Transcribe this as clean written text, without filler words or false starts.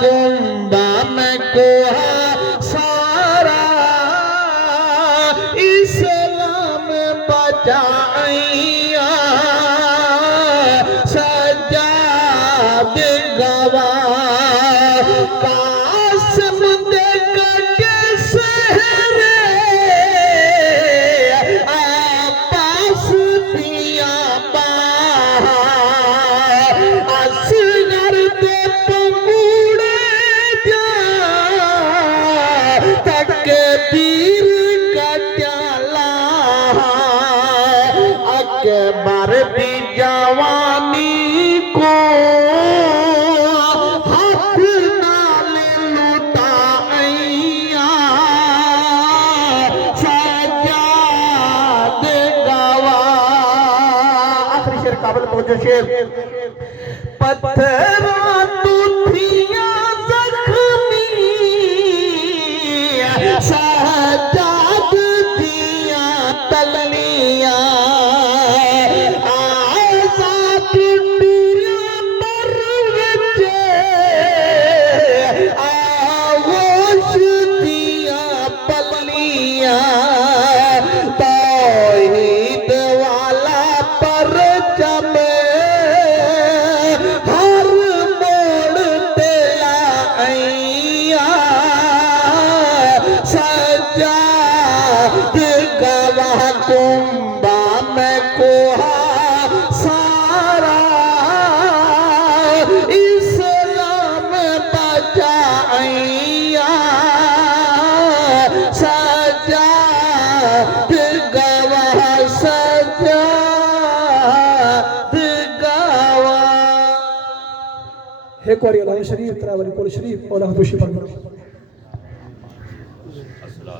कुंबा में कोहा सारा इस्लाम बचाइया सजाद गवा कासिम दे कटे सहरे आपास दिया असगर दे पंगुड़े जा तकबीर कट्याला अकबर दी जवानी को हाथ नाल लुटाइया सजाद गवा। आखिरी शेर काबिल पहुंचे शेर पत्थरा तुथिया जख्मी सजाद दिया तलनिया आजाद दुनिया पर विचे आगोश दिया पलनिया तौहीद वाला पर जमे गवाह कुंबा में कोहा सारा इस्लाम बचाइया सजाद गवाह सजाद गवाह। एक बार अल्लाह शरीफ तरावली कुल शरीफ और अहदुशी पर